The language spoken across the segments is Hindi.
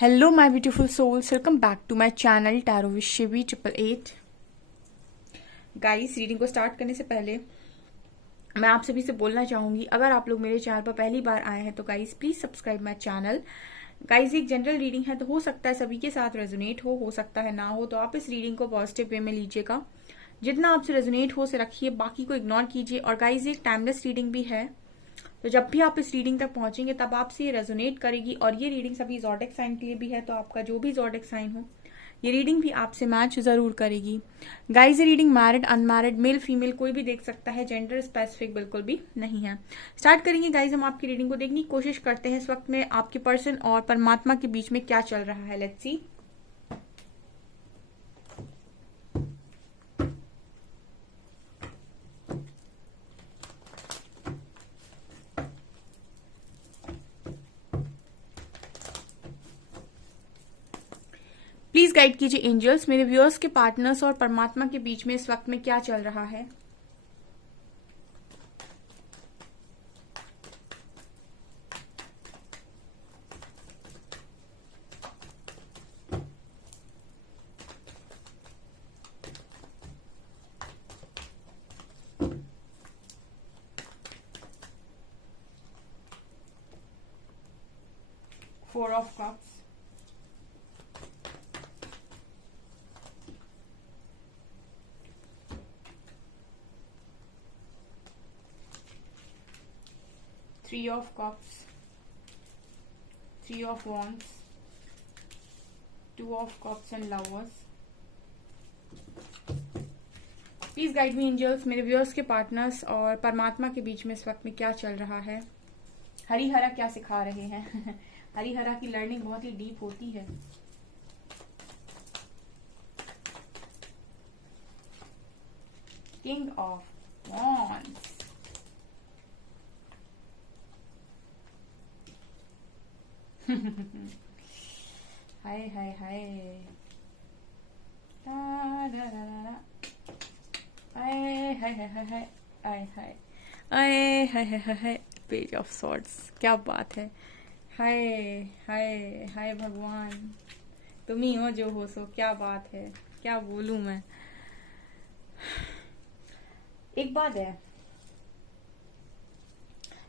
Hello, my beautiful souls. Welcome back to my channel Tarot with Shivi 888. Guys, reading को स्टार्ट करने से पहले मैं आप सभी से बोलना चाहूंगी, अगर आप लोग मेरे चैनल पर पहली बार आए हैं तो guys please subscribe my channel. Guys, एक जनरल रीडिंग है तो हो सकता है सभी के साथ रेजोनेट हो सकता है ना हो, तो आप इस रीडिंग को पॉजिटिव वे में लीजिएगा। जितना आपसे रेजोनेट हो उसे रखिए, बाकी को इग्नोर कीजिए। और गाइस, एक टाइमलेस रीडिंग भी है, तो जब भी आप इस रीडिंग तक पहुंचेंगे तब आपसे ये रेजोनेट करेगी। और ये रीडिंग सभी ज़ोडिक साइन के लिए भी है, तो आपका जो भी ज़ोडिक साइन हो ये रीडिंग भी आपसे मैच जरूर करेगी। गाइस, ये reading married unmarried male female कोई भी देख सकता है, जेंडर स्पेसिफिक बिल्कुल भी नहीं है। स्टार्ट करेंगे गाइस, हम आपकी रीडिंग को देखने की कोशिश करते हैं इस वक्त में आपके पर्सन और परमात्मा के बीच में क्या चल रहा है। Let's see. प्लीज गाइड कीजिए एंजल्स, मेरे व्यूअर्स के पार्टनर्स और परमात्मा के बीच में इस वक्त में क्या चल रहा है। Four of cups, Three of Cups, Three of Wands, Two of Cups and Lovers. Please guide me angels, मेरे व्यूअर्स के पार्टनर्स और परमात्मा के बीच में इस वक्त में क्या चल रहा है। हरिहरा क्या सिखा रहे हैं। हरिहरा की लर्निंग बहुत ही डीप होती है। King of wands, hi hi hi, hi hi hi hi hi hi hi hi hi hi. Page of swords, क्या बात है। हाय हाय हाय भगवान, तुम ही हो जो हो सो, क्या बात है, क्या बोलूं मैं। एक बात है,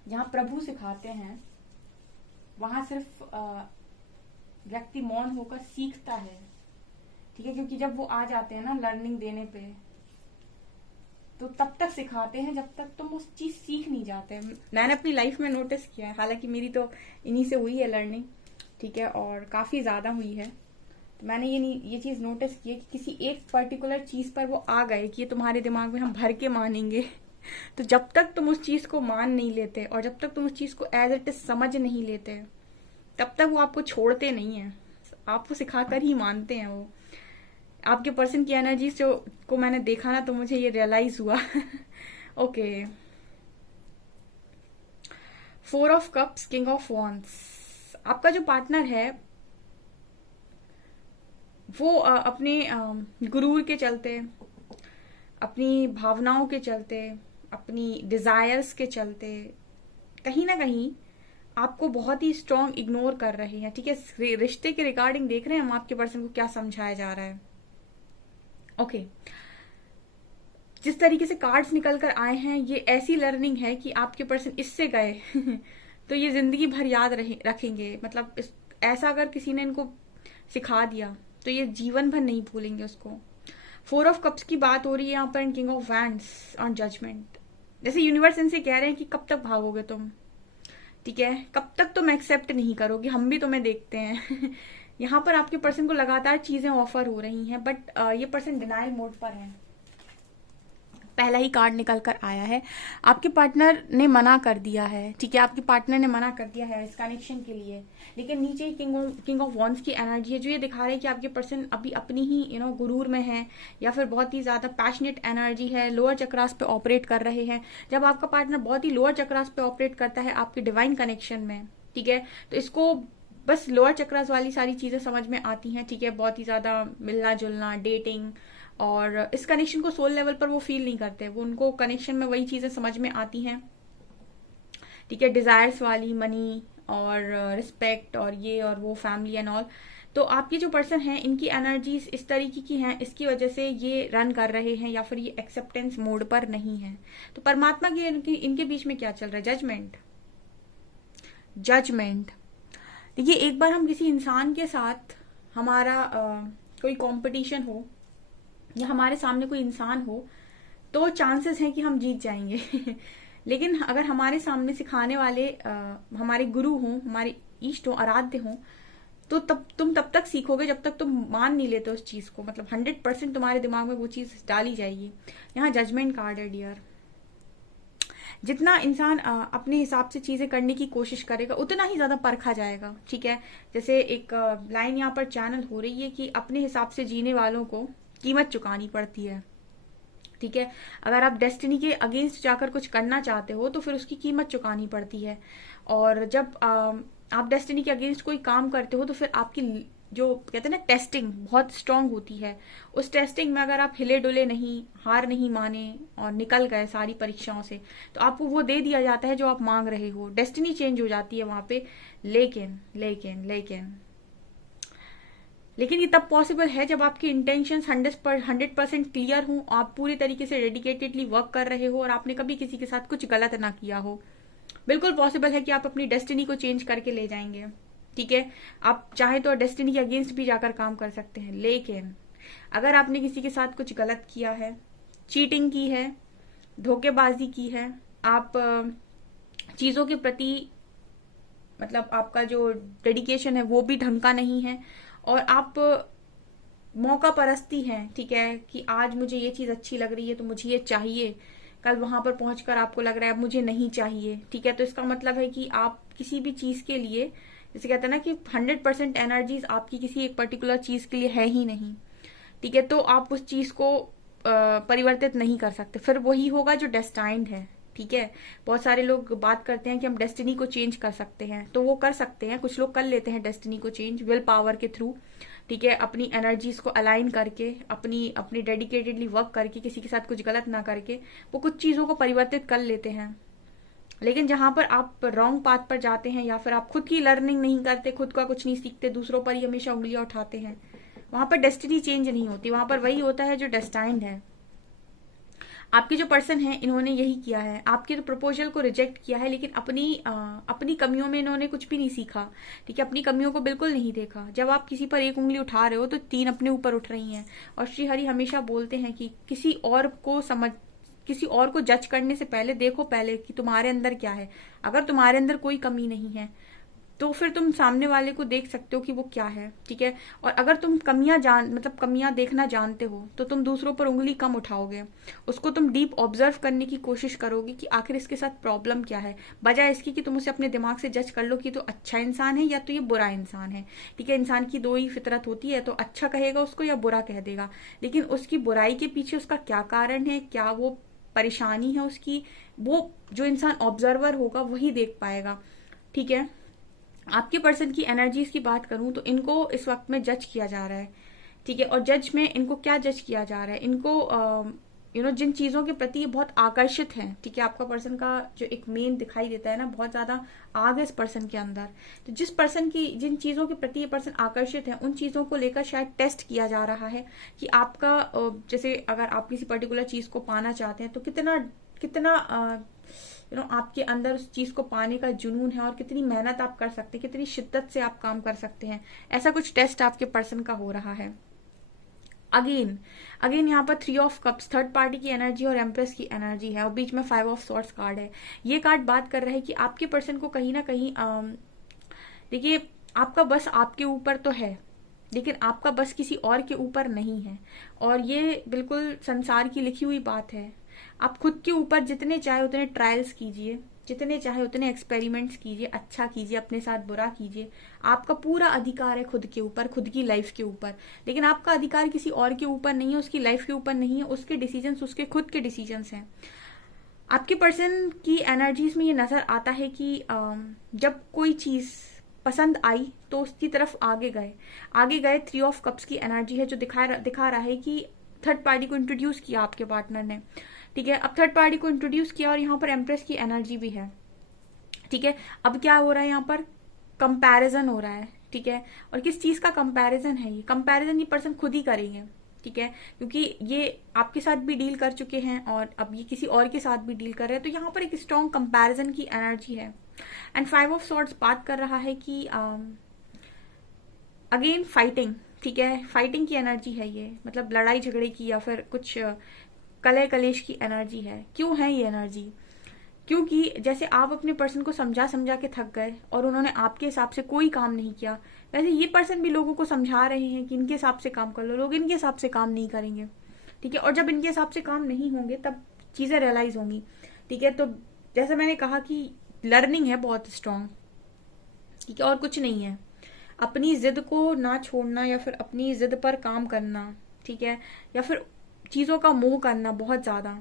जहां प्रभु सिखाते हैं वहां सिर्फ व्यक्ति मौन होकर सीखता है, ठीक है, क्योंकि जब वो आ जाते हैं ना लर्निंग देने पे, तो तब तक सिखाते हैं जब तक तुम उस चीज सीख नहीं जाते। मैंने अपनी लाइफ में नोटिस किया है, हालांकि मेरी तो इन्हीं से हुई है लर्निंग, ठीक है, और काफी ज्यादा हुई है। तो मैंने ये चीज नोटिस की है कि किसी एक पर्टिकुलर चीज पर वो आ गए कि ये तुम्हारे दिमाग में हम भर के मानेंगे। तो जब तक तुम उस चीज को मान नहीं लेते और जब तक तुम उस चीज को एज इट इज समझ नहीं लेते, तब तक वो आपको छोड़ते नहीं है, आपको सिखाकर ही मानते हैं वो। आपके पर्सन की एनर्जी को मैंने देखा ना, तो मुझे ये रियलाइज हुआ। Okay, four of cups, king of wands. आपका जो पार्टनर है वो अपने गुरूर के चलते, अपनी भावनाओं के चलते, अपनी डिजायर्स के चलते कहीं ना कहीं आपको बहुत ही स्ट्रॉन्ग इग्नोर कर रहे हैं, ठीक है। रिश्ते के रिगार्डिंग देख रहे हैं हम आपके पर्सन को क्या समझाया जा रहा है। ओके, जिस तरीके से कार्ड्स निकल कर आए हैं, ये ऐसी लर्निंग है कि आपके पर्सन इससे गए तो ये जिंदगी भर याद रखेंगे। मतलब ऐसा अगर किसी ने इनको सिखा दिया तो ये जीवन भर नहीं भूलेंगे उसको। फोर ऑफ कप्स की बात हो रही है यहाँ पर, king of wands on judgement. जैसे यूनिवर्स इनसे कह रहे हैं कि कब तक भागोगे तुम, ठीक है, कब तक तुम एक्सेप्ट नहीं करोगे, हम भी तुम्हें देखते हैं। यहाँ पर आपके पर्सन को लगातार चीजें ऑफर हो रही हैं, बट ये पर्सन डिनायल मोड पर है। पहला ही कार्ड निकल कर आया है, आपके पार्टनर ने मना कर दिया है, ठीक है, आपके पार्टनर ने मना कर दिया है इस कनेक्शन के लिए। लेकिन नीचे किंग ऑफ वॉन्ड्स की एनर्जी है, जो ये दिखा रहे हैं कि आपके पर्सन अभी अपनी ही गुरूर में है, या फिर बहुत ही ज्यादा पैशनेट एनर्जी है, लोअर चक्रास पे ऑपरेट कर रहे हैं। जब आपका पार्टनर बहुत ही लोअर चक्रास पे ऑपरेट करता है आपके डिवाइन कनेक्शन में, ठीक है, तो इसको बस लोअर चक्रास वाली सारी चीजें समझ में आती हैं, ठीक है, बहुत ही ज्यादा मिलना जुलना, डेटिंग, और इस कनेक्शन को सोल लेवल पर वो फील नहीं करते, वो उनको कनेक्शन में वही चीजें समझ में आती हैं, ठीक है, डिजायर्स वाली, मनी और रिस्पेक्ट और ये और वो, फैमिली एंड ऑल। तो आपके जो पर्सन हैं इनकी एनर्जीज इस तरीके की हैं, इसकी वजह से ये रन कर रहे हैं या फिर ये एक्सेप्टेंस मोड पर नहीं है। तो परमात्मा की इनके बीच में क्या चल रहा है? जजमेंट। जजमेंट। देखिए, एक बार हम किसी इंसान के साथ हमारा कोई कंपटीशन हो या हमारे सामने कोई इंसान हो तो चांसेस हैं कि हम जीत जाएंगे लेकिन अगर हमारे सामने सिखाने वाले हमारे गुरु हों, हमारे इष्ट हों, आराध्य हों, तो तुम तब तक सीखोगे जब तक तुम मान नहीं लेते उस चीज को। मतलब 100% तुम्हारे दिमाग में वो चीज डाली जाएगी। यहाँ जजमेंट कार्ड है डियर। जितना इंसान अपने हिसाब से चीजें करने की कोशिश करेगा उतना ही ज्यादा परखा जाएगा। ठीक है, जैसे एक लाइन यहाँ पर चैनल हो रही है कि अपने हिसाब से जीने वालों को कीमत चुकानी पड़ती है। ठीक है, अगर आप डेस्टिनी के अगेंस्ट जाकर कुछ करना चाहते हो तो फिर उसकी कीमत चुकानी पड़ती है। और जब आप डेस्टिनी के अगेंस्ट कोई काम करते हो तो फिर आपकी जो कहते हैं ना टेस्टिंग बहुत स्ट्रांग होती है। उस टेस्टिंग में अगर आप हिले डुले नहीं, हार नहीं माने और निकल गए सारी परीक्षाओं से, तो आपको वो दे दिया जाता है जो आप मांग रहे हो। डेस्टिनी चेंज हो जाती है वहां पे। लेकिन लेकिन लेकिन लेकिन ये तब पॉसिबल है जब आपके इंटेंशंस 100% क्लियर हों, आप पूरी तरीके से डेडिकेटेडली वर्क कर रहे हो और आपने कभी किसी के साथ कुछ गलत ना किया हो। बिल्कुल पॉसिबल है कि आप अपनी डेस्टिनी को चेंज करके ले जाएंगे। ठीक है, आप चाहे तो डेस्टिनी के अगेंस्ट भी जाकर काम कर सकते हैं। लेकिन अगर आपने किसी के साथ कुछ गलत किया है, चीटिंग की है, धोखेबाजी की है, आप चीजों के प्रति मतलब आपका जो डेडिकेशन है वो भी ढंग का नहीं है और आप मौका परस्ती हैं, ठीक है, कि आज मुझे ये चीज अच्छी लग रही है तो मुझे ये चाहिए, कल वहां पर पहुंचकर आपको लग रहा है अब मुझे नहीं चाहिए। ठीक है, तो इसका मतलब है कि आप किसी भी चीज के लिए, जैसे कहते हैं ना कि 100% एनर्जीज आपकी किसी एक पर्टिकुलर चीज के लिए है ही नहीं। ठीक है, तो आप उस चीज को परिवर्तित नहीं कर सकते, फिर वही होगा जो डेस्टाइंड है। ठीक है, बहुत सारे लोग बात करते हैं कि हम डेस्टिनी को चेंज कर सकते हैं, तो वो कर सकते हैं, कुछ लोग कर लेते हैं डेस्टिनी को चेंज विल पावर के थ्रू। ठीक है, अपनी एनर्जीज को अलाइन करके, अपनी डेडिकेटेडली वर्क करके, किसी के साथ कुछ गलत ना करके वो कुछ चीजों को परिवर्तित कर लेते हैं। लेकिन जहां पर आप रॉन्ग पाथ पर जाते हैं या फिर आप खुद की लर्निंग नहीं करते, खुद का कुछ नहीं सीखते, दूसरों पर ही हमेशा उंगलियां उठाते हैं, वहां पर डेस्टिनी चेंज नहीं होती। वहां पर वही होता है जो डेस्टाइंड है। आपके जो पर्सन है इन्होंने यही किया है, आपके तो प्रपोजल को रिजेक्ट किया है, लेकिन अपनी कमियों में इन्होंने कुछ भी नहीं सीखा। ठीक है, अपनी कमियों को बिल्कुल नहीं देखा। जब आप किसी पर एक उंगली उठा रहे हो तो 3 अपने ऊपर उठ रही हैं। और श्री हरि हमेशा बोलते हैं कि किसी और को जज करने से पहले देखो पहले कि तुम्हारे अंदर क्या है। अगर तुम्हारे अंदर कोई कमी नहीं है तो फिर तुम सामने वाले को देख सकते हो कि वो क्या है। ठीक है, और अगर तुम कमियां देखना जानते हो तो तुम दूसरों पर उंगली कम उठाओगे, उसको तुम डीप ऑब्जर्व करने की कोशिश करोगे कि आखिर इसके साथ प्रॉब्लम क्या है, बजाय इसकी कि तुम उसे अपने दिमाग से जज कर लो कि तो अच्छा इंसान है या तो ये बुरा इंसान है। ठीक है, इंसान की 2 ही फितरत होती है, तो अच्छा कहेगा उसको या बुरा कह देगा, लेकिन उसकी बुराई के पीछे उसका क्या कारण है, क्या वो परेशानी है उसकी, वो जो इंसान ऑब्जर्वर होगा वही देख पाएगा। ठीक है, आपके पर्सन की एनर्जीज की बात करूं तो इनको इस वक्त में जज किया जा रहा है। ठीक है, और जज में इनको क्या जज किया जा रहा है, इनको जिन चीजों के प्रति ये बहुत आकर्षित हैं। ठीक है, आपका पर्सन का जो एक मेन दिखाई देता है ना, बहुत ज्यादा आग है इस पर्सन के अंदर। तो जिन चीजों के प्रति ये पर्सन आकर्षित है उन चीजों को लेकर शायद टेस्ट किया जा रहा है कि आपका जैसे अगर आप किसी पर्टिकुलर चीज को पाना चाहते हैं तो कितना आपके अंदर उस चीज को पाने का जुनून है और कितनी मेहनत आप कर सकते हैं, कितनी शिद्दत से आप काम कर सकते हैं। ऐसा कुछ टेस्ट आपके पर्सन का हो रहा है। अगेन यहाँ पर 3 ऑफ कप्स, थर्ड पार्टी की एनर्जी और एम्प्रेस की एनर्जी है और बीच में 5 ऑफ सॉर्ड्स कार्ड है। ये कार्ड बात कर रहा है कि आपके पर्सन को कहीं ना कहीं देखिए, आपका बस आपके ऊपर तो है, लेकिन आपका बस किसी और के ऊपर नहीं है। और ये बिल्कुल संसार की लिखी हुई बात है। आप खुद के ऊपर जितने चाहे उतने ट्रायल्स कीजिए, जितने चाहे उतने एक्सपेरिमेंट्स कीजिए, अच्छा कीजिए, अपने साथ बुरा कीजिए। आपका पूरा अधिकार है खुद के ऊपर, खुद की लाइफ के ऊपर, लेकिन आपका अधिकार किसी और के ऊपर नहीं है, उसकी लाइफ के ऊपर नहीं है। उसके डिसीजंस उसके खुद के डिसीजंस हैं। आपके पर्सन की एनर्जीज में ये नजर आता है कि जब कोई चीज पसंद आई तो उसकी तरफ आगे गए। 3 ऑफ कप्स की एनर्जी है जो दिखा रहा है कि थर्ड पार्टी को इंट्रोड्यूस किया आपके पार्टनर ने। ठीक है, अब थर्ड पार्टी को इंट्रोड्यूस किया और यहाँ पर एम्प्रेस की एनर्जी भी है। ठीक है, अब क्या हो रहा है यहाँ पर, कंपैरिजन हो रहा है, ठीक है। और किस चीज का कंपैरिजन है? ये कंपैरिजन ये पर्सन खुद ही करेंगे, ठीक है, क्योंकि ये आपके साथ भी डील कर चुके हैं और अब ये किसी और के साथ भी डील कर रहे हैं, तो यहाँ पर एक स्ट्रॉन्ग कंपैरिजन की एनर्जी है। एंड 5 ऑफ सॉर्ड्स बात कर रहा है कि अगेन फाइटिंग, ठीक है, फाइटिंग की एनर्जी है ये, मतलब लड़ाई झगड़े की या फिर कुछ कलह कलेश की एनर्जी है। क्यों है ये एनर्जी? क्योंकि जैसे आप अपने पर्सन को समझा समझा के थक गए और उन्होंने आपके हिसाब से कोई काम नहीं किया, वैसे ये पर्सन भी लोगों को समझा रहे हैं कि इनके हिसाब से काम कर लो, लोग इनके हिसाब से काम नहीं करेंगे, ठीक है। और जब इनके हिसाब से काम नहीं होंगे तब चीजें रियलाइज होंगी, ठीक है। तो जैसे मैंने कहा कि लर्निंग है बहुत स्ट्रांग, ठीक है, और कुछ नहीं है। अपनी जिद को ना छोड़ना या फिर अपनी जिद पर काम करना, ठीक है, या फिर चीजों का मोह करना बहुत ज्यादा,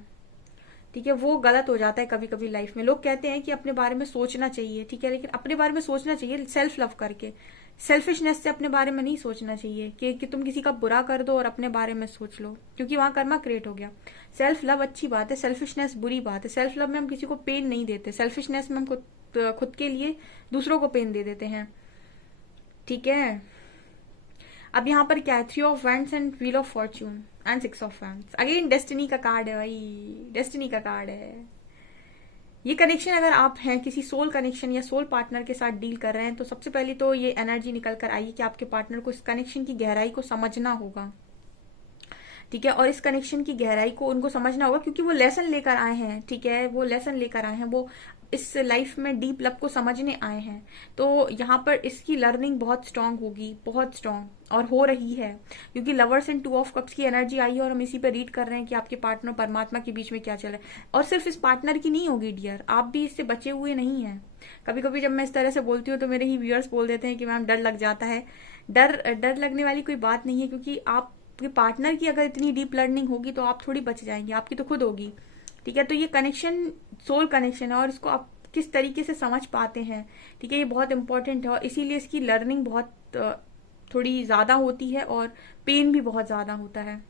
ठीक है, वो गलत हो जाता है कभी कभी लाइफ में। लोग कहते हैं कि अपने बारे में सोचना चाहिए, ठीक है, लेकिन अपने बारे में सोचना चाहिए सेल्फ लव करके, सेल्फिशनेस से अपने बारे में नहीं सोचना चाहिए कि तुम किसी का बुरा कर दो और अपने बारे में सोच लो, क्योंकि वहां कर्मा क्रिएट हो गया। सेल्फ लव अच्छी बात है, सेल्फिशनेस बुरी बात है। सेल्फ लव में हम किसी को पेन नहीं देते, सेल्फिशनेस में हम खुद के लिए दूसरों को पेन दे देते हैं, ठीक है। अब यहाँ पर क्या है? 3 of wands and wheel of Fortune and 6 of wands. Again destiny का कार्ड है भाई, डेस्टिनी का कार्ड है। ये कनेक्शन अगर आप हैं किसी सोल कनेक्शन या सोल पार्टनर के साथ डील कर रहे हैं, तो सबसे पहले तो ये एनर्जी निकल कर आई कि आपके पार्टनर को इस कनेक्शन की गहराई को समझना होगा, ठीक है, और इस कनेक्शन की गहराई को उनको समझना होगा, क्योंकि वो लेसन लेकर आए हैं, ठीक है, वो लेसन लेकर आए हैं, वो इस लाइफ में डीप लव को समझने आए हैं। तो यहाँ पर इसकी लर्निंग बहुत स्ट्रांग होगी, बहुत स्ट्रांग, और हो रही है, क्योंकि लवर्स एंड 2 ऑफ कप्स की एनर्जी आई है और हम इसी पे रीड कर रहे हैं कि आपके पार्टनर परमात्मा के बीच में क्या चल रहा है। और सिर्फ इस पार्टनर की नहीं होगी डियर, आप भी इससे बचे हुए नहीं हैं। कभी कभी जब मैं इस तरह से बोलती हूँ तो मेरे ही व्यूअर्स बोल देते हैं कि मैम डर लग जाता है। डर लगने वाली कोई बात नहीं है, क्योंकि आपके पार्टनर की अगर इतनी डीप लर्निंग होगी तो आप थोड़ी बच जाएंगे, आपकी तो खुद होगी, ठीक है। तो ये कनेक्शन सोल कनेक्शन है और इसको आप किस तरीके से समझ पाते हैं, ठीक है, ये बहुत इंपॉर्टेंट है। और इसीलिए इसकी लर्निंग बहुत थोड़ी ज्यादा होती है और पेन भी बहुत ज्यादा होता है,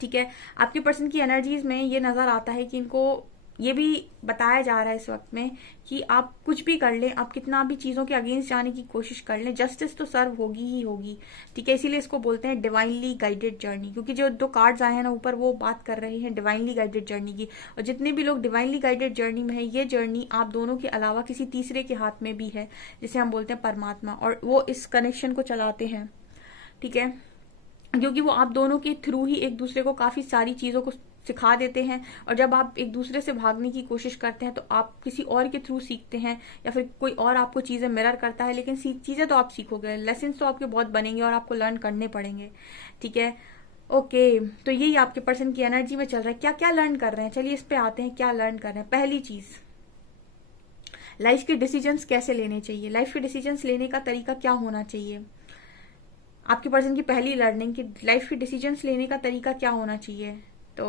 ठीक है। आपके पर्सन की एनर्जीज में ये नजर आता है कि इनको ये भी बताया जा रहा है इस वक्त में कि आप कुछ भी कर लें, आप कितना भी चीजों के अगेंस्ट जाने की कोशिश कर लें, जस्टिस तो सर्व होगी ही होगी, ठीक है। इसीलिए इसको बोलते हैं डिवाइनली गाइडेड जर्नी, क्योंकि जो 2 कार्ड्स आए हैं ना ऊपर, वो बात कर रहे हैं डिवाइनली गाइडेड जर्नी की। और जितने भी लोग डिवाइनली गाइडेड जर्नी में है, ये जर्नी आप दोनों के अलावा किसी तीसरे के हाथ में भी है, जिसे हम बोलते हैं परमात्मा, और वो इस कनेक्शन को चलाते हैं, ठीक है, क्योंकि वो आप दोनों के थ्रू ही एक दूसरे को काफी सारी चीजों को सिखा देते हैं। और जब आप एक दूसरे से भागने की कोशिश करते हैं तो आप किसी और के थ्रू सीखते हैं, या फिर कोई और आपको चीजें मिरर करता है, लेकिन चीजें तो आप सीखोगे, लेसन तो आपके बहुत बनेंगे और आपको लर्न करने पड़ेंगे, ठीक है। ओके, तो यही आपके पर्सन की एनर्जी में चल रहा है। क्या क्या लर्न कर रहे हैं, चलिए इस पे आते हैं, क्या लर्न कर रहे हैं। पहली चीज, लाइफ के डिसीजंस कैसे लेने चाहिए, लाइफ के डिसीजंस लेने का तरीका क्या होना चाहिए। आपके पर्सन की पहली लर्निंग कि लाइफ के डिसीजंस लेने का तरीका क्या होना चाहिए। तो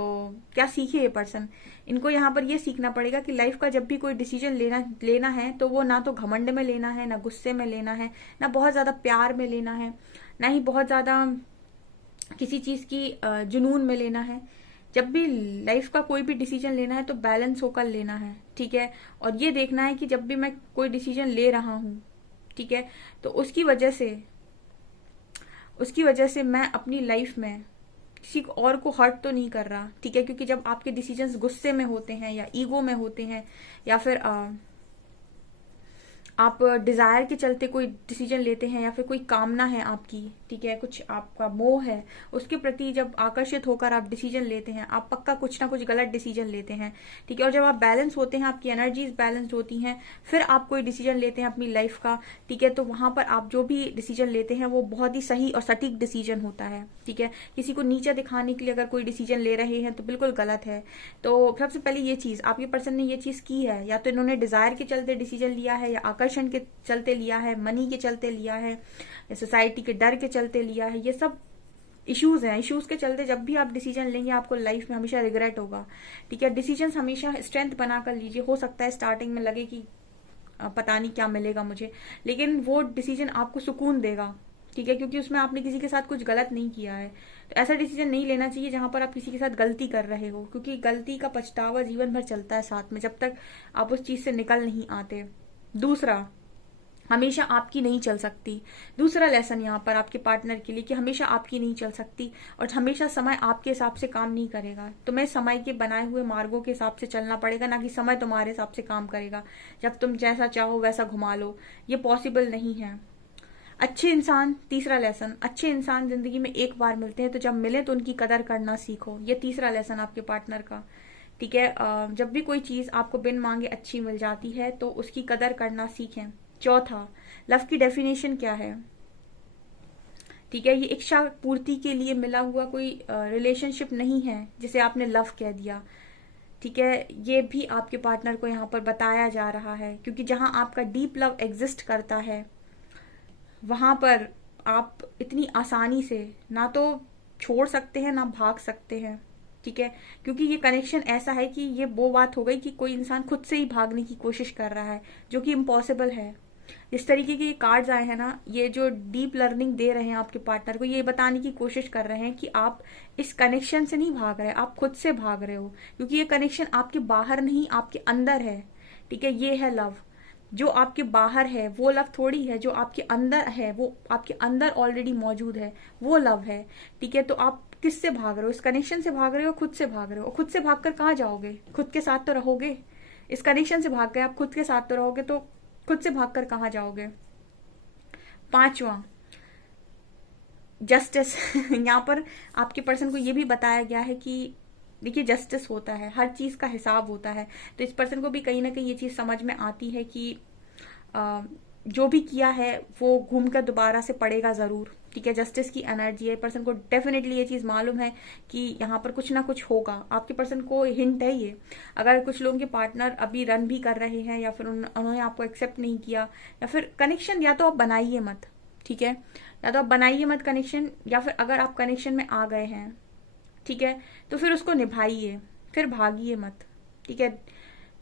क्या सीखे ये पर्सन? इनको यहाँ पर ये सीखना पड़ेगा कि लाइफ का जब भी कोई डिसीजन लेना है तो वो ना तो घमंड में लेना है, ना गुस्से में लेना है, ना बहुत ज्यादा प्यार में लेना है, ना ही बहुत ज्यादा किसी चीज की जुनून में लेना है। जब भी लाइफ का कोई भी डिसीजन लेना है तो बैलेंस होकर लेना है, ठीक है। और ये देखना है कि जब भी मैं कोई डिसीजन ले रहा हूं, ठीक है, तो उसकी वजह से मैं अपनी लाइफ में किसी और को हर्ट तो नहीं कर रहा, ठीक है। क्योंकि जब आपके डिसीजंस गुस्से में होते हैं या ईगो में होते हैं, या फिर आप डिजायर के चलते कोई डिसीजन लेते हैं, या फिर कोई कामना है आपकी, ठीक है, कुछ आपका मोह है, उसके प्रति जब आकर्षित होकर आप डिसीजन लेते हैं, आप पक्का कुछ ना कुछ गलत डिसीजन लेते हैं, ठीक है। और जब आप बैलेंस होते हैं, आपकी एनर्जीज बैलेंस्ड होती हैं, फिर आप कोई डिसीजन लेते हैं अपनी लाइफ का, ठीक है, तो वहां पर आप जो भी डिसीजन लेते हैं वो बहुत ही सही और सटीक डिसीजन होता है, ठीक है। किसी को नीचा दिखाने के लिए अगर कोई डिसीजन ले रहे हैं तो बिल्कुल गलत है। तो सबसे पहले ये चीज, आपके पर्सन ने ये चीज की है, या तो इन्होंने डिजायर के चलते डिसीजन लिया है, या आकर्षण के चलते लिया है, मनी के चलते लिया है, या सोसाइटी के डर के चलते लिया है। ये सब इश्यूज हैं, इश्यूज के चलते जब भी आप डिसीजन लेंगे आपको लाइफ में हमेशा रिग्रेट होगा, ठीक है। डिसीजन हमेशा स्ट्रेंथ बनाकर लीजिए। हो सकता है स्टार्टिंग में लगे कि पता नहीं क्या मिलेगा मुझे, लेकिन वो डिसीजन आपको सुकून देगा, ठीक है, क्योंकि उसमें आपने किसी के साथ कुछ गलत नहीं किया है। तो ऐसा डिसीजन नहीं लेना चाहिए जहां पर आप किसी के साथ गलती कर रहे हो, क्योंकि गलती का पछतावा जीवन भर चलता है साथ में, जब तक आप उस चीज से निकल नहीं आते। दूसरा, हमेशा आपकी नहीं चल सकती। दूसरा लेसन यहाँ पर आपके पार्टनर के लिए कि हमेशा आपकी नहीं चल सकती और हमेशा समय आपके हिसाब से काम नहीं करेगा। तुम्हें समय के बनाए हुए मार्गों के हिसाब से चलना पड़ेगा, ना कि समय तुम्हारे हिसाब से काम करेगा। जब तुम जैसा चाहो वैसा घुमा लो, ये पॉसिबल नहीं है। अच्छे इंसान, तीसरा लेसन, अच्छे इंसान जिंदगी में एक बार मिलते हैं, तो जब मिले तो उनकी कदर करना सीखो। ये तीसरा लेसन आपके पार्टनर का। ठीक है, जब भी कोई चीज आपको बिन मांगे अच्छी मिल जाती है तो उसकी कदर करना सीखें। चौथा, लव की डेफिनेशन क्या है? ठीक है, ये इच्छा पूर्ति के लिए मिला हुआ कोई रिलेशनशिप नहीं है जिसे आपने लव कह दिया। ठीक है, ये भी आपके पार्टनर को यहाँ पर बताया जा रहा है, क्योंकि जहां आपका डीप लव एग्जिस्ट करता है वहां पर आप इतनी आसानी से ना तो छोड़ सकते हैं ना भाग सकते हैं। ठीक है, क्योंकि ये कनेक्शन ऐसा है कि ये वो बात हो गई कि कोई इंसान खुद से ही भागने की कोशिश कर रहा है, जो कि इम्पॉसिबल है। इस तरीके के कार्ड्स आए हैं ना, ये जो डीप लर्निंग दे रहे हैं आपके पार्टनर को, ये बताने की कोशिश कर रहे हैं कि आप इस कनेक्शन से नहीं भाग रहे, आप खुद से भाग रहे हो, क्योंकि ये कनेक्शन आपके बाहर नहीं आपके अंदर है। ठीक है, ये है लव। जो आपके बाहर है वो लव थोड़ी है, जो आपके अंदर है वो आपके अंदर ऑलरेडी मौजूद है, वो लव है। ठीक है, तो आप किससे भाग रहे हो? इस कनेक्शन से भाग रहे हो, खुद से भाग रहे हो। खुद से भागकर कहाँ जाओगे? खुद के साथ तो रहोगे। इस कनेक्शन से भाग गए, आप खुद के साथ तो रहोगे, तो खुद से भागकर कहाँ जाओगे? पांचवा, जस्टिस। यहाँ पर आपके पर्सन को ये भी बताया गया है कि देखिए, जस्टिस होता है, हर चीज का हिसाब होता है। तो इस पर्सन को भी कहीं ना कहीं ये चीज समझ में आती है कि जो भी किया है वो घूमकर दोबारा से पड़ेगा जरूर। ठीक है, जस्टिस की एनर्जी है। पर्सन को डेफिनेटली ये चीज मालूम है कि यहाँ पर कुछ ना कुछ होगा। आपके पर्सन को हिंट है ये। अगर कुछ लोगों के पार्टनर अभी रन भी कर रहे हैं या फिर उन्होंने आपको एक्सेप्ट नहीं किया, या फिर कनेक्शन या तो आप बनाइए मत। ठीक है, या तो आप बनाइए मत कनेक्शन, या फिर अगर आप कनेक्शन में आ गए हैं, ठीक है, तो फिर उसको निभाइए, फिर भागिए मत। ठीक है,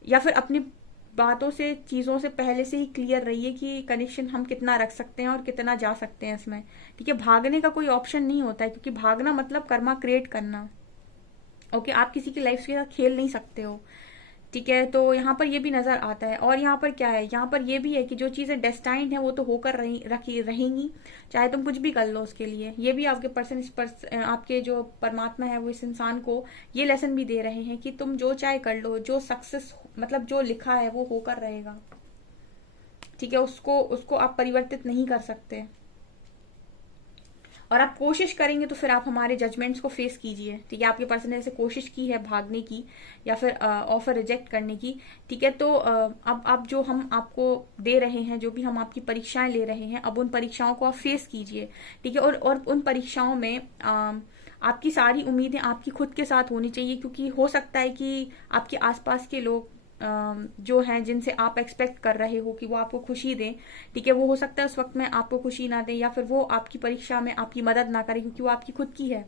या फिर अपनी बातों से, चीजों से पहले से ही क्लियर रहिए कि कनेक्शन हम कितना रख सकते हैं और कितना जा सकते हैं इसमें। ठीक है, भागने का कोई ऑप्शन नहीं होता है, क्योंकि भागना मतलब कर्मा क्रिएट करना। ओके, आप किसी की लाइफ के साथ खेल नहीं सकते हो। ठीक है, तो यहाँ पर ये भी नजर आता है। और यहाँ पर क्या है, यहाँ पर ये भी है कि जो चीजें डेस्टाइन्ड है वो तो होकर रहेंगी, चाहे तुम कुछ भी कर लो उसके लिए। ये भी आपके आपके जो परमात्मा है वो इस इंसान को ये लेसन भी दे रहे हैं कि तुम जो चाहे कर लो, जो सक्सेस मतलब जो लिखा है वो होकर रहेगा। ठीक है, उसको आप परिवर्तित नहीं कर सकते, और आप कोशिश करेंगे तो फिर आप हमारे जजमेंट्स को फेस कीजिए। ठीक है, आपके पर्सन ने ऐसे कोशिश की है भागने की या फिर ऑफर रिजेक्ट करने की। ठीक है, तो अब आप जो हम आपको दे रहे हैं, जो भी हम आपकी परीक्षाएं ले रहे हैं, अब उन परीक्षाओं को आप फेस कीजिए। ठीक है, और उन परीक्षाओं में आपकी सारी उम्मीदें आपकी खुद के साथ होनी चाहिए, क्योंकि हो सकता है कि आपके आसपास के लोग जो हैं, जिनसे आप एक्सपेक्ट कर रहे हो कि वो आपको खुशी दें, ठीक है, वो हो सकता है उस वक्त में आपको खुशी ना दें, या फिर वो आपकी परीक्षा में आपकी मदद ना करें, क्योंकि वो आपकी खुद की है।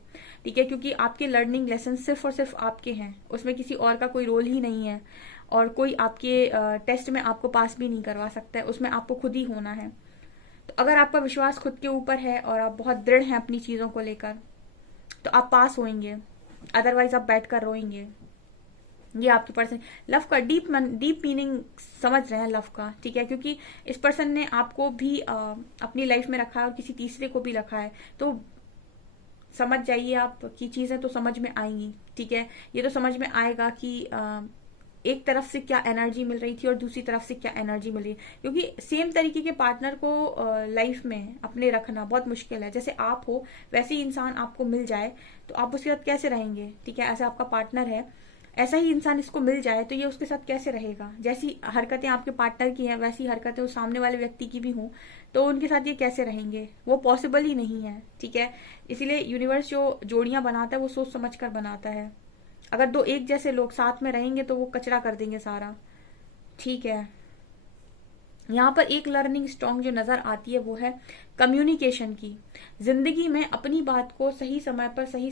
ठीक है, क्योंकि आपके लर्निंग लेसन सिर्फ और सिर्फ आपके हैं, उसमें किसी और का कोई रोल ही नहीं है, और कोई आपके टेस्ट में आपको पास भी नहीं करवा सकता है, उसमें आपको खुद ही होना है। तो अगर आपका विश्वास खुद के ऊपर है और आप बहुत दृढ़ हैं अपनी चीजों को लेकर, तो आप पास होंगे, अदरवाइज आप बैठकर रोएंगे। ये आपके पर्सन लव का डीप मीनिंग समझ रहे हैं लव का। ठीक है, क्योंकि इस पर्सन ने आपको भी अपनी लाइफ में रखा है और किसी तीसरे को भी रखा है, तो समझ जाइए आप की चीजें तो समझ में आएंगी। ठीक है, ये तो समझ में आएगा कि एक तरफ से क्या एनर्जी मिल रही थी और दूसरी तरफ से क्या एनर्जी मिल रही है, क्योंकि सेम तरीके के पार्टनर को लाइफ में अपने रखना बहुत मुश्किल है। जैसे आप हो वैसे ही इंसान आपको मिल जाए तो आप उसके साथ कैसे रहेंगे? ठीक है, ऐसा आपका पार्टनर है, ऐसा ही इंसान इसको मिल जाए तो ये उसके साथ कैसे रहेगा? जैसी हरकतें आपके पार्टनर की हैं वैसी हरकतें उस सामने वाले व्यक्ति की भी हों, तो उनके साथ ये कैसे रहेंगे? वो पॉसिबल ही नहीं है। ठीक है, इसीलिए यूनिवर्स जो जोड़ियां बनाता है वो सोच समझ कर बनाता है। अगर दो एक जैसे लोग साथ में रहेंगे तो वो कचरा कर देंगे सारा। ठीक है, यहाँ पर एक लर्निंग स्ट्रॉन्ग जो नजर आती है वो है कम्युनिकेशन की। जिंदगी में अपनी बात को सही समय पर सही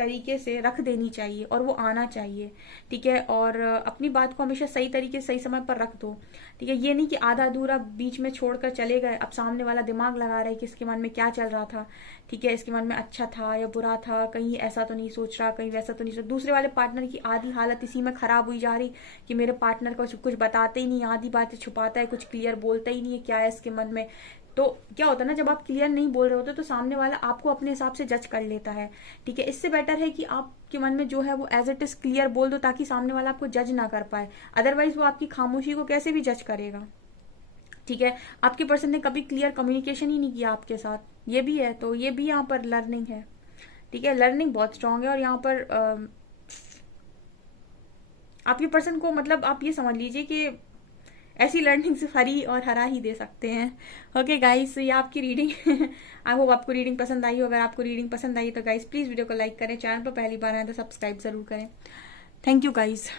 तरीके से रख देनी चाहिए और वो आना चाहिए, ठीक है। और अपनी बात को हमेशा सही तरीके से सही समय पर रख दो, ठीक है। ये नहीं कि आधा अधूरा बीच में छोड़कर चले गए, अब सामने वाला दिमाग लगा रहा है कि इसके मन में क्या चल रहा था, ठीक है, इसके मन में अच्छा था या बुरा था, कहीं ऐसा तो नहीं सोच रहा, कहीं वैसा तो नहीं सोच। दूसरे वाले पार्टनर की आधी हालत इसी में खराब हुई जा रही कि मेरे पार्टनर को कुछ बताते ही नहीं, आधी बातें छुपाता है, कुछ क्लियर बोलता ही नहीं है क्या है इसके मन में। तो क्या होता है ना, जब आप क्लियर नहीं बोल रहे होते तो सामने वाला आपको अपने हिसाब से जज कर लेता है, ठीक है। इससे बेटर है कि आपके मन में जो है वो एज इट इज क्लियर बोल दो, ताकि सामने वाला आपको जज ना कर पाए। अदरवाइज वो आपकी खामोशी को कैसे भी जज करेगा, ठीक है। आपके पर्सन ने कभी क्लियर कम्युनिकेशन ही नहीं किया आपके साथ, ये भी है। तो ये भी यहाँ पर लर्निंग है, ठीक है। लर्निंग बहुत स्ट्रांग है और यहाँ पर आपके पर्सन को, मतलब आप ये समझ लीजिए कि ऐसी लर्निंग सिर्फ हरी और हरा ही दे सकते हैं। ओके गाइस, ये आपकी रीडिंग आई होप आपको रीडिंग पसंद आई हो। अगर आपको रीडिंग पसंद आई तो गाइस प्लीज वीडियो को लाइक करें, चैनल पर पहली बार आए तो सब्सक्राइब जरूर करें। Thank you guys.